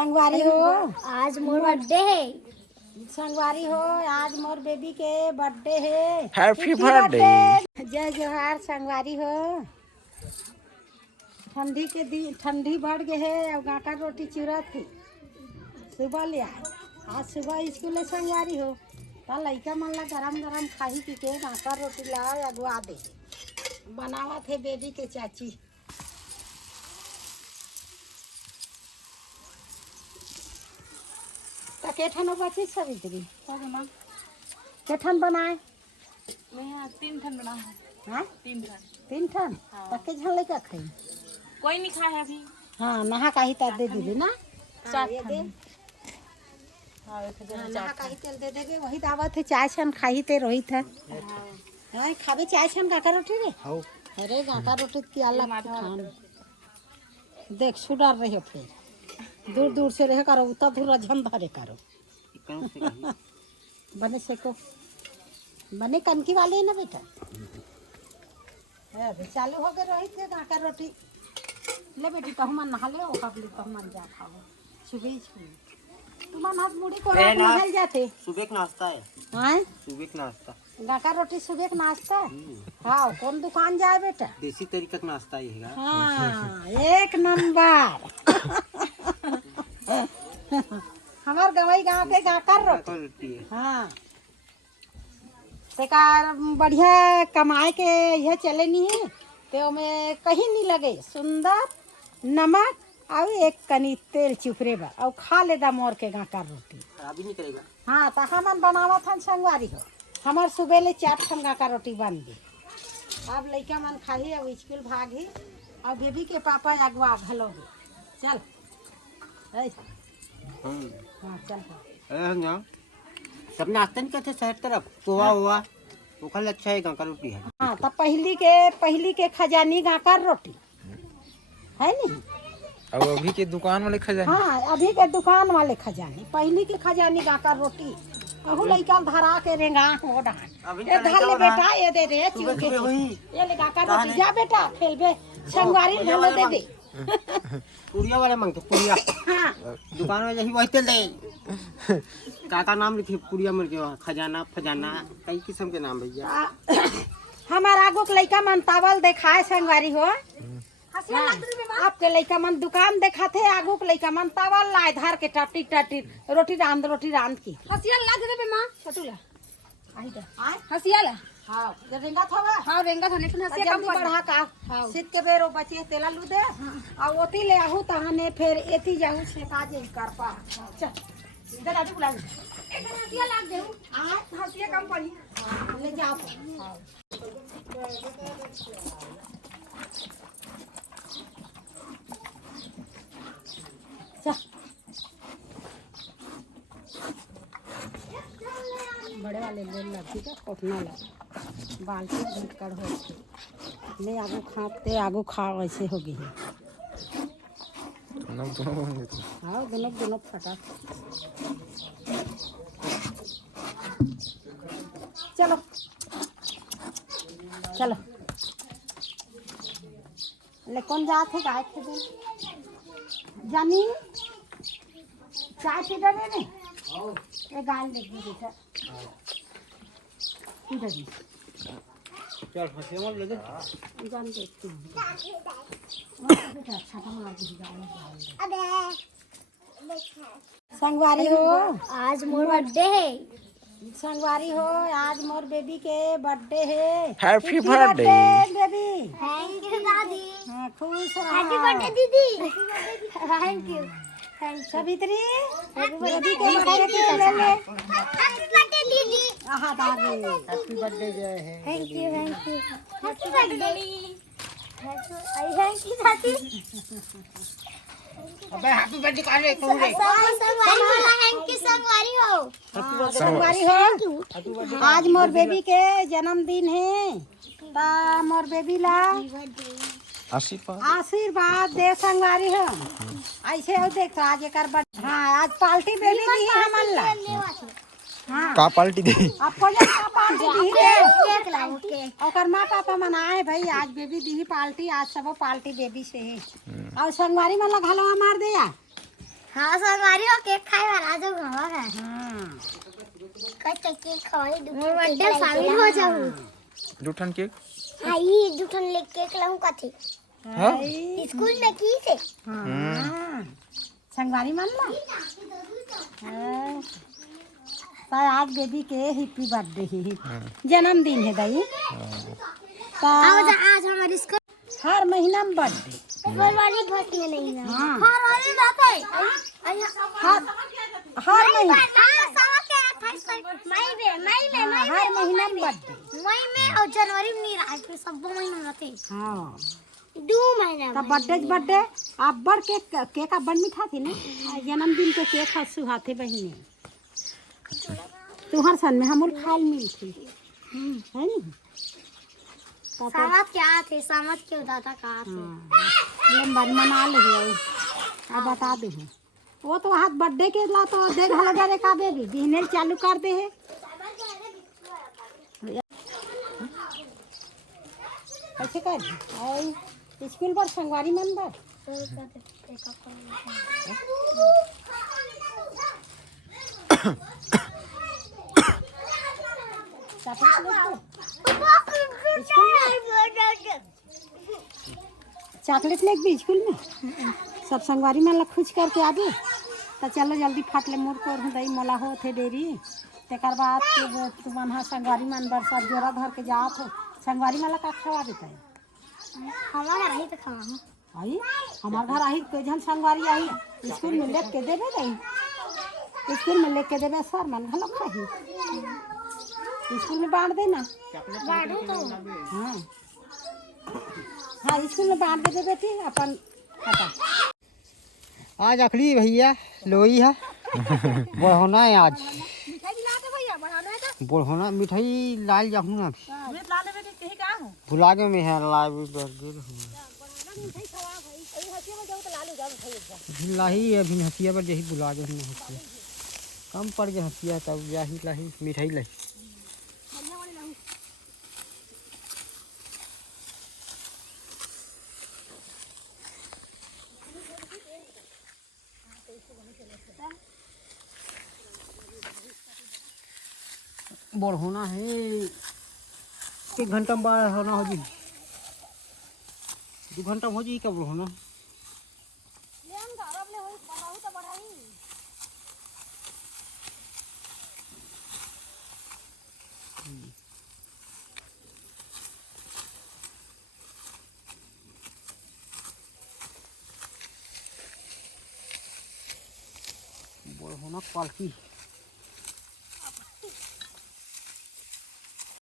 संगवारी हो आज मोर बर्थडे है। संगवारी हो आज मोर बेबी के बर्थडे है। Happy birthday. जय जोहार संगवारी हो। ठंडी के दिन ठंडी बढ़ गए है और गाका रोटी चूरा थी सुबह ले आए। आज सुबह स्कूल संगवारी हो तो लड़का मन ला गरम गरम खाही पी के गाका रोटी ला अगवा दे बनावा थे बेबी के चाची। तो केठन बची सवित्री केठन बनाए मैं 3 ठन बना है। हाँ 3 ठन। 3 ठन पक्के झन लड़का खाई। कोई नहीं खाया है अभी। हाँ नहा काही तेल दे दीदी ना 4 ये दे। ठन। हाँ नहा काही तेल दे देबे वही दावत है चाय छन खाई ते रोहित है। हाँ खाबे चाय छन गाका रोटी रे। हाउ अरे गाका रोटी की अलग खान देख सुडर रहे हो फिर दूर दूर से रहे करो उतना दूर रजन धरे करो बने सेको बने कनकी वाले है ना बेटा। अरे चालू हो गए रोहित के गाका रोटी ले बेटी कहूँ मन नहा ले कब ले कहूँ मन जा खाओ सुबह स्कूल तुम हाथ मुड़ी को नहल जाते सुबह का नाश्ता है। हाँ सुबह का नाश्ता गाका रोटी सुबह का नाश्ता। हाँ कौन दुकान जाए बेटा देसी तरीका का नाश्ता ही है। हाँ एक नंबर हमार गवाई गाँव के गाका रोटी। हाँ सरकार बढ़िया कमाए के यह चले नहीं है तो में कहीं नहीं लगे सुंदर नमक और एक कनी तेल चुपरे बा और खा लेदा मोर के गाका रोटी खराबी नहीं करेगा। हाँ तो हमन बनावा था संगवारी हो हमार सुबह ले 4 ठन गाका रोटी बन गई। अब लड़का मन खाही अब स्कूल भागी और बेबी के पापा अगवा घलोगे चल हाँ चल सब नाश्ता नहीं करते शहर तरफ पोहा हुआ वो कल अच्छा है गाँव रोटी है। हाँ तो पहली के खजानी गाका रोटी है नहीं। अब अभी के दुकान वाले खजाने। हाँ अभी के दुकान वाले खजानी पहली के खजानी गाका रोटी कहूँ लड़का धरा के रेंगा हो डांट ये धर ले बेटा ये दे दे चूर के ये ले गाका रोटी जा बेटा खेलबे संगवारी ढलो दे दे पुड़िया वाले मांगते पुड़िया। हाँ दुकान में यही वही तेल दे काका नाम लिखी पुड़िया मिल गया खजाना फजाना कई किस्म के नाम भैया। हमारा आगो के लड़का मन तावल देखाए संगवारी हो। आपके लड़का मन दुकान देखाते आगू के लड़का मन तावल लाए धार के टाटी टाटी रोटी रांध की हसिया ला दे बे मां छटुला। आई दे हसिया ला। हां ये रेंगा थवा हां रेंगा था लेकिन हसिया कम जल्दी बढ़ा का सीत के बेरो बचे तेला लू दे आ ओती ले आहू तहने फिर एती जाऊ से काजे कर पा चल इधर आजू बुला एक हसिया ला दे आ हसिया कम पड़ी ले जाओ। बड़े वाले ले ला ठीक है कोटना ला बाल्टी भीट कर हो ले आगू खा ऐसे हो गई है। हाँ दोनों फटा चलो चलो ले कौन जाते गाय थे दिन जानी चाय पी डरे ने ये गाल देखी बेटा इधर ही चल हसिया वाले ले दे जान देखती हूँ बेटा छाता मार दी संगवारी हो आज मोर बर्थडे है। संगवारी हो आज मोर बेबी के बर्थडे है। Happy birthday baby thank you दादी। हाँ खुश रहो। हैप्पी बर्थडे दीदी। थैंक यू सवित्री बेबी के बर्थडे के ले ले हैप्पी बर्थडे दीदी। आहा दादी हैप्पी बर्थडे जय है। Thank you happy birthday I thank you दादी। अबे हैप्पी बर्थडे कहां रे तू रे थैंक यू संगवारी हो। संगवारी हो आज मोर बेबी के जन्मदिन है ता मोर बेबी ला आशीर्वाद दे संगवारी हो ऐसे हो देख तो आज एक हाँ आज पार्टी बेबी दी हमन ला। हाँ का पार्टी दे आपको जा का पार्टी दी रे केक लाओ केक और माँ पापा मनाए भाई आज बेबी दी पार्टी आज सब पार्टी बेबी से है और संगवारी मन लगा लो मार दे यार हाँ संगवारी हो केक खाए वाला जो घावा है हाँ कच्चा केक खाई मोर बर्थडे शामिल हो जाऊं जूठन केक आई दुठन ले केक लाऊं कथी हाँ स्कूल में की से हाँ संगवारी मान ला हाँ। तो आज बेबी के हैप्पी बर्थडे ही जन्मदिन है दाई तो आज हमारी स्कूल हर महीना में बर्थडे फरवरी फर्स्ट में नहीं है हाँ फरवरी जाते हर हर महीना हां सावा के 28 मई में हर महीना में बर्थडे मई में और जनवरी में नहीं रहा फिर सब महीना रहते हाँ 2 महीना तब बर्थडे आप बड़ केक आप बड़ मीठा थी ना जन्मदिन के केक हंसू हाथे बहिनी तुहर सन में हम खाल मिल थी है नी सामत क्या थे सामत क्यों दादा कहा थे लंबा मना ले अब बता दे वो तो हाथ बर्थडे के ला तो देख लगा रे का बेबी बिजनेस चालू कर दे है कैसे कर और स्कूल पर संगवारी मन पर चॉकलेट लेके भी स्कूल में सब संगवारी मन ला खुश करके आबे तो चलो जल्दी फाट ले मोर को दई मोला हो थे डेरी तेकर बाद तुम हाँ संगवारी मन बर सब जोरा धर के जात हो संगवारी मन ला का खवा देता है हमारा रही तो खावा आई हमार घर आई कोई जन संगवारी आई स्कूल में लेके के देबे नहीं स्कूल में लेके के देबे सर मन घलो खाही स्कूल में बांट देना बाड़ू तो हाँ हाँ स्कूल में बांट दे बेटी अपन खाता आज अखड़ी भैया लोई है बढ़ोना है आज बढ़ोना मिठाई लाल जाऊँ ना भुला के में है लाल लाही अभी हंसिया पर यही बुला के हंसिया कम पड़ गया हंसिया तब यही लाही मिठाई लाई बोल होना है 1 घंटा में बाहर होना हो जी 2 घंटा में हो जी कब होना बोल होना पालकी